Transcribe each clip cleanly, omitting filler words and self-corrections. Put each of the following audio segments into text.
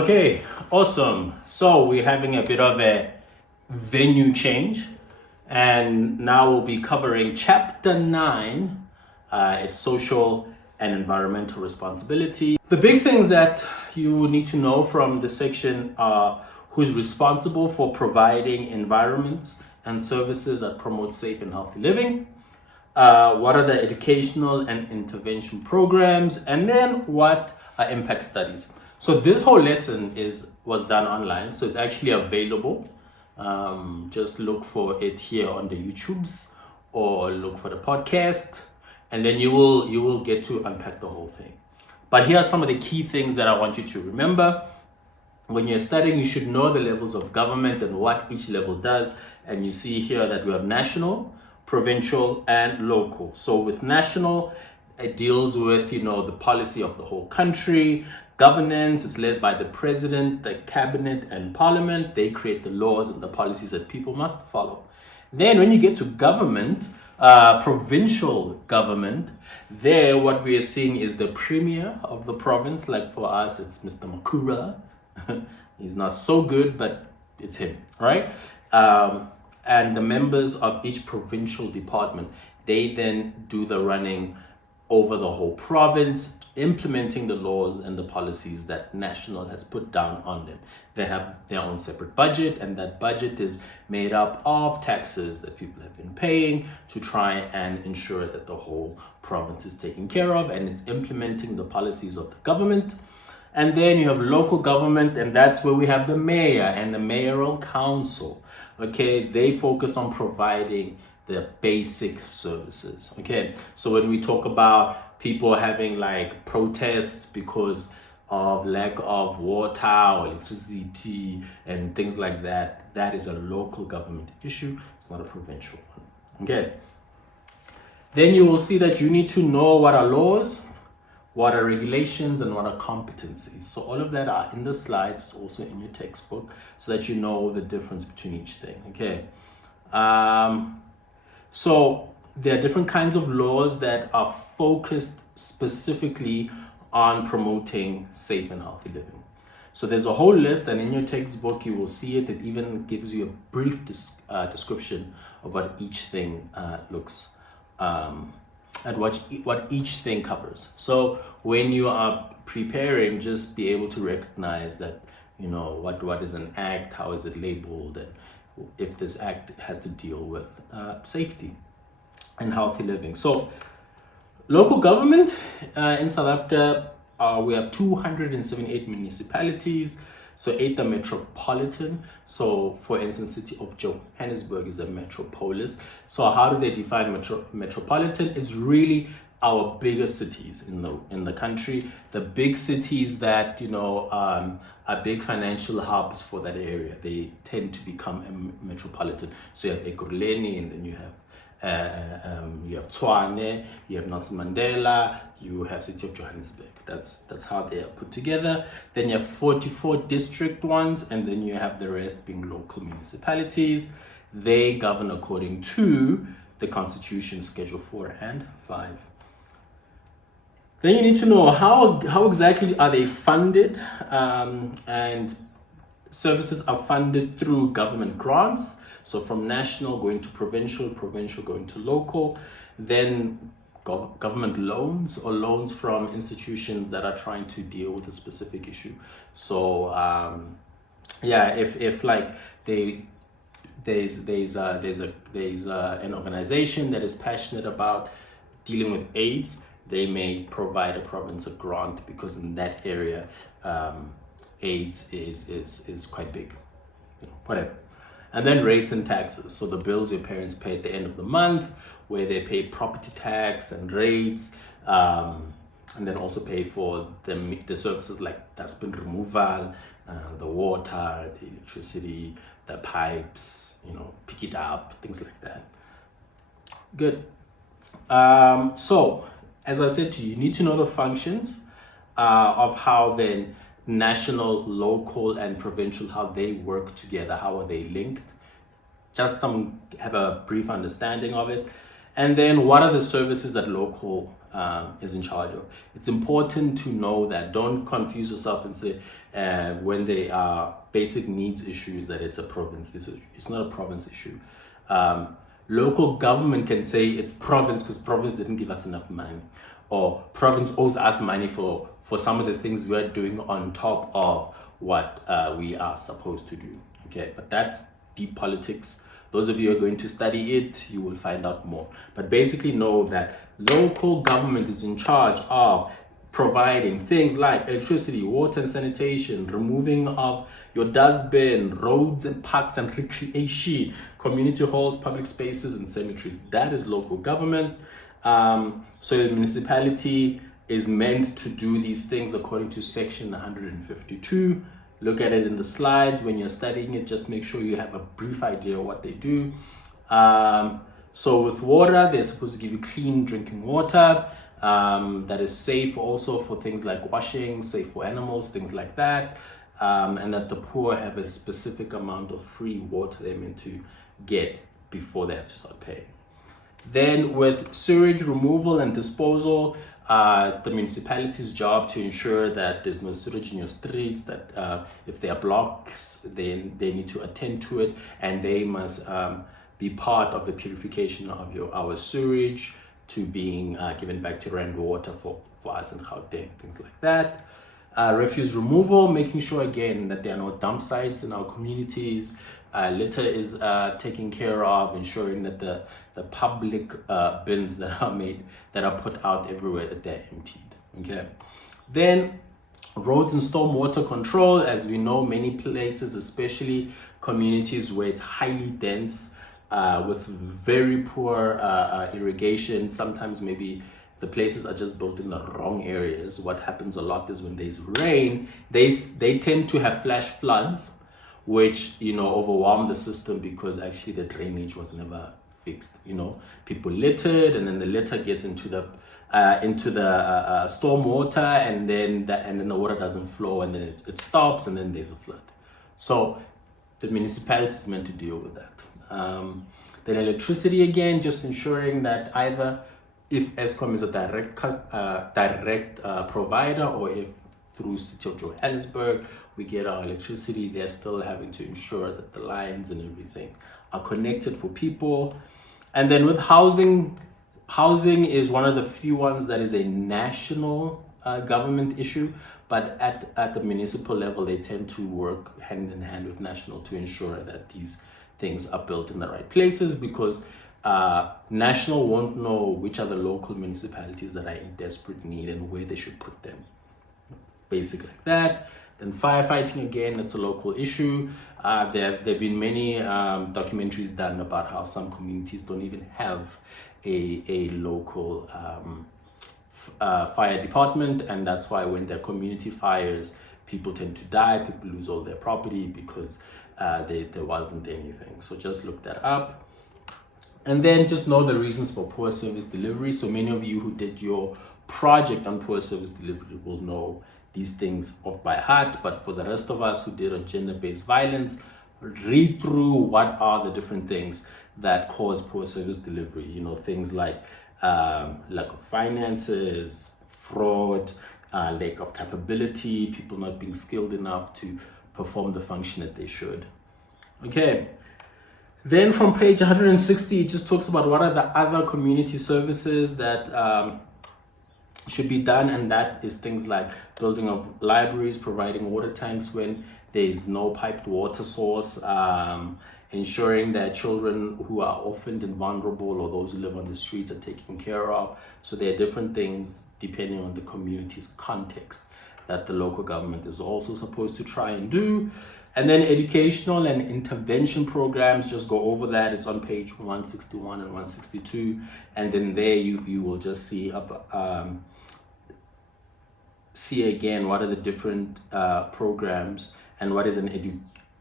Okay, awesome. So we're having a bit of a venue change, and now we'll be covering chapter 9. It's social and environmental responsibility. The big things that you need to know from this section are who's responsible for providing environments and services that promote safe and healthy living. What are the educational and intervention programs, and then what are impact studies. So this whole lesson was done online, so it's actually available. Just look for it here on the YouTubes or look for the podcast, and then you will get to unpack the whole thing. But here are some of the key things that I want you to remember. When you're studying, you should know the levels of government and what each level does. And you see here that we have national, provincial, and local. So with national, it deals with, the policy of the whole country. Governance is led by the president, the cabinet, and parliament. They create the laws and the policies that people must follow. Then when you get to government, provincial government, there what we are seeing is the premier of the province. Like for us, it's Mr. Makura. He's not so good, but it's him, right? And the members of each provincial department, they then do the running over the whole province, implementing the laws and the policies that national has put down on them. They have their own separate budget, and that budget is made up of taxes that people have been paying to try and ensure that the whole province is taken care of, and it's implementing the policies of the government. And then you have local government, and that's where we have the mayor and the mayoral council. Okay, they focus on providing the basic services. Okay, so when we talk about people having like protests because of lack of water or electricity and things like that, that is a local government issue. It's not a provincial one. Okay, then you will see that you need to know what are laws, what are regulations, and what are competencies. So all of that are in the slides, also in your textbook, so that you know the difference between each thing. Okay. So there are different kinds of laws that are focused specifically on promoting safe and healthy living. So there's a whole list, and in your textbook you will see it. It even gives you a brief description of what each thing looks at what each thing covers. So when you are preparing, just be able to recognize that, what is an act, how is it labeled, and if this act has to deal with safety and healthy living. So local government in South Africa, we have 278 municipalities. So 8 are metropolitan. So for instance, city of Johannesburg is a metropolis. So how do they define metropolitan? Is really our biggest cities in the country, the big cities that are big financial hubs for that area. They tend to become a metropolitan. So you have Ekurhuleni, and then you have Tshwane, you have Nelson Mandela, you have city of Johannesburg. That's how they are put together. Then you have 44 district ones, and then you have the rest being local municipalities. They govern according to the Constitution, Schedule 4 and 5. Then you need to know how exactly are they funded, and services are funded through government grants. So from national going to provincial, provincial going to local, then government loans or loans from institutions that are trying to deal with a specific issue. So if like there's an organization that is passionate about dealing with AIDS, they may provide a province a grant because in that area AIDS is quite big, whatever. And then rates and taxes. So the bills your parents pay at the end of the month, where they pay property tax and rates, and then also pay for the services like dustbin removal, the water, the electricity, the pipes, pick it up, things like that. Good. So as I said to you, you need to know the functions of how then national, local, and provincial, how they work together, how are they linked. Just have a brief understanding of it. And then what are the services that local is in charge of? It's important to know that. Don't confuse yourself and say when they are basic needs issues that it's a province issue. It's not a province issue. Local government can say it's province because province didn't give us enough money, or province owes us money for some of the things we're doing on top of what we are supposed to do. Okay, but that's deep politics. Those of you who are going to study it, you will find out more. But basically know that local government is in charge of providing things like electricity, water and sanitation, removing of your dustbin, roads and parks and recreation, community halls, public spaces and cemeteries. That is local government. So the municipality is meant to do these things according to section 152. Look at it in the slides. When you're studying it, just make sure you have a brief idea of what they do. So with water, they're supposed to give you clean drinking water that is safe also for things like washing, safe for animals, things like that. And that the poor have a specific amount of free water they're meant to get before they have to start paying. Then with sewage removal and disposal, it's the municipality's job to ensure that there's no sewage in your streets, that if there are blocks, then they need to attend to it, and they must be part of the purification of our sewage to being given back to Rand Water for us in Gauteng, things like that. Refuse removal, making sure again that there are no dump sites in our communities. Litter is taken care of, ensuring that the public bins that are made, that are put out everywhere, that they're emptied. Okay. Then road and storm water control. As we know, many places, especially communities where it's highly dense, with very poor irrigation, sometimes maybe the places are just built in the wrong areas. What happens a lot is when there's rain, they tend to have flash floods, which, overwhelm the system because actually the drainage was never fixed. People littered, and then the litter gets into the storm water, and then the water doesn't flow, and then it stops, and then there's a flood. So the municipality is meant to deal with that. Then electricity, again, just ensuring that either if Eskom is a direct provider, or if through City of Johannesburg we get our electricity, they're still having to ensure that the lines and everything are connected for people. And then with housing is one of the few ones that is a national government issue, but at the municipal level they tend to work hand in hand with national to ensure that these things are built in the right places, because national won't know which are the local municipalities that are in desperate need and where they should put them. Basic like that. Then firefighting, again, that's a local issue. There have been many documentaries done about how some communities don't even have a local fire department, and that's why when there are community fires, people tend to die, people lose all their property because there wasn't anything. So just look that up. And then just know the reasons for poor service delivery. So many of you who did your project on poor service delivery will know these things off by heart. But for the rest of us who did on gender-based violence, read through what are the different things that cause poor service delivery. Things like lack of finances, fraud, lack of capability, people not being skilled enough to perform the function that they should. Okay. Then from page 160, it just talks about what are the other community services that should be done, and that is things like building of libraries, providing water tanks when there is no piped water source, ensuring that children who are orphaned and vulnerable or those who live on the streets are taken care of. So there are different things depending on the community's context that the local government is also supposed to try and do. And then educational and intervention programs, just go over that. It's on page 161 and 162. And then there you will just see again what are the different programs and what is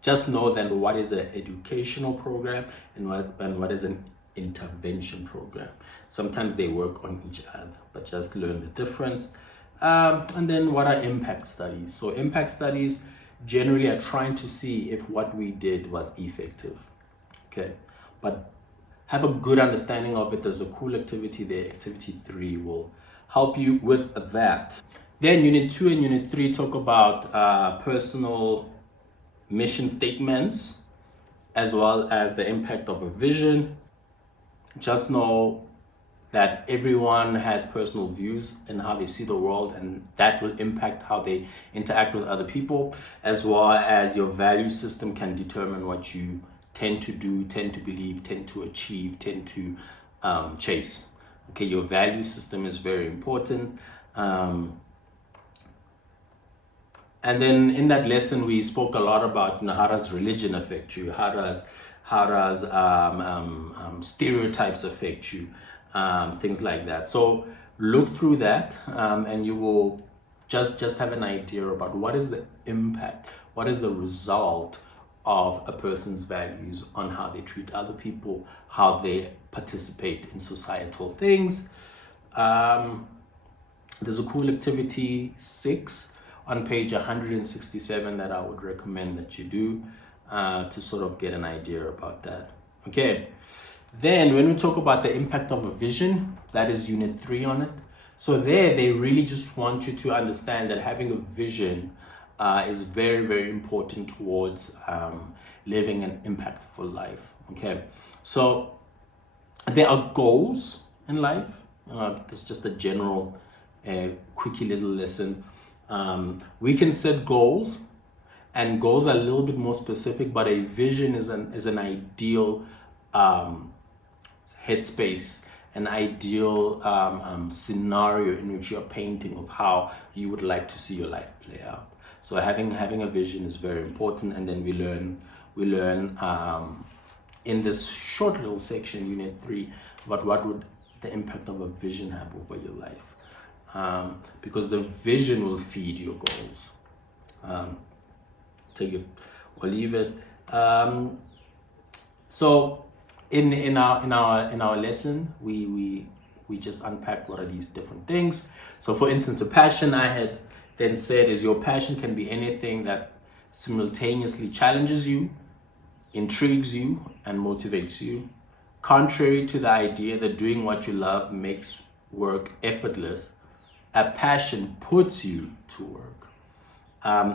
just know that what is an educational program and what is an intervention program. Sometimes they work on each other, but just learn the difference. And then what are impact studies? So impact studies generally are trying to see if what we did was effective. Okay, but have a good understanding of it. There's a cool activity there. Activity 3 will help you with that. Then Unit 2 and Unit 3 talk about personal mission statements, as well as the impact of a vision. Just know that everyone has personal views and how they see the world, and that will impact how they interact with other people, as well as your value system can determine what you tend to do, tend to believe, tend to achieve, tend to chase. Okay, your value system is very important. And then in that lesson, we spoke a lot about, how does religion affect you? How does stereotypes affect you? Things like that. So look through that, and you will just have an idea about what is the impact, what is the result of a person's values on how they treat other people, how they participate in societal things. There's a cool activity 6 on page 167 that I would recommend that you do to sort of get an idea about that. Okay. Then when we talk about the impact of a vision, that is Unit 3 on it. So there, they really just want you to understand that having a vision is very, very important towards living an impactful life. Okay. So there are goals in life. It's just a general, quickie little lesson. We can set goals, and goals are a little bit more specific, but a vision is an ideal headspace, an ideal scenario in which you're painting of how you would like to see your life play out. So having a vision is very important. And then we learn in this short little section, Unit 3, about what would the impact of a vision have over your life, because the vision will feed your goals. Take it or leave it. So in our lesson, we just unpacked what are these different things. So for instance, a passion, I had then said, is your passion can be anything that simultaneously challenges you, intrigues you, and motivates you. Contrary to the idea that doing what you love makes work effortless, a passion puts you to work.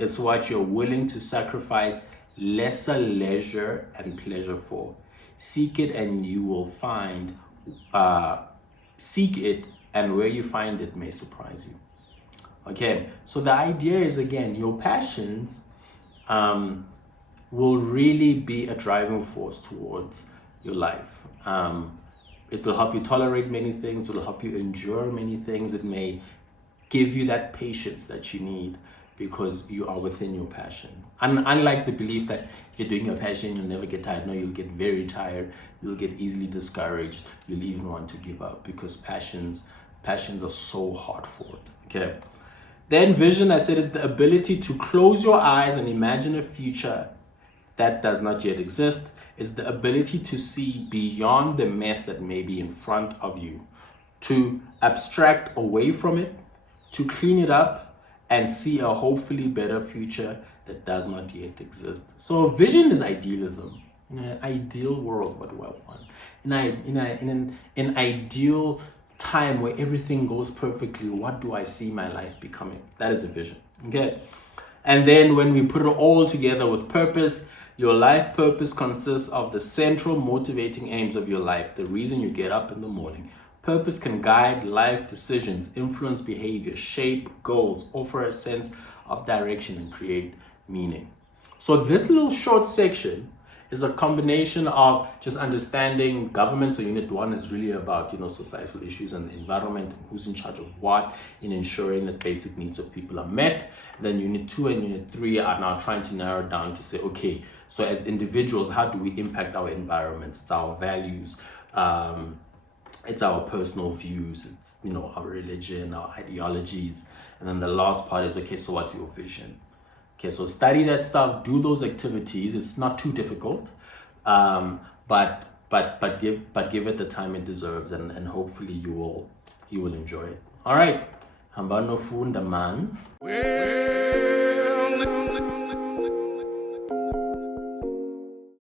It's what you're willing to sacrifice lesser leisure and pleasure for. Seek it and you will find, seek it, and where you find it may surprise you. Okay, so the idea is, again, your passions will really be a driving force towards your life. It will help you tolerate many things. It will help you endure many things. It may give you that patience that you need because you are within your passion. And unlike the belief that if you're doing your passion, you'll never get tired. No, you'll get very tired. You'll get easily discouraged. You'll even want to give up because passions are so hard fought. Okay. Then vision, I said, is the ability to close your eyes and imagine a future that does not yet exist. It's the ability to see beyond the mess that may be in front of you, to abstract away from it, to clean it up, and see a hopefully better future that does not yet exist. So vision is idealism. In an ideal world, what do I want? In an ideal time where everything goes perfectly, what do I see my life becoming? That is a vision. Okay. And then when we put it all together with purpose, your life purpose consists of the central motivating aims of your life, the reason you get up in the morning. Purpose can guide life decisions, influence behavior, shape goals, offer a sense of direction, and create meaning. So this little short section is a combination of just understanding government. So Unit 1 is really about, societal issues and the environment, and who's in charge of what, in ensuring that basic needs of people are met. Then Unit 2 and Unit 3 are now trying to narrow down to say, okay, so as individuals, how do we impact our environment? It's our values, it's our personal views, it's, our religion, our ideologies. And then the last part is, okay, so what's your vision? Okay, so study that stuff, do those activities. It's not too difficult, but give it the time it deserves, and hopefully you will enjoy it. All right, hamba nofunda man.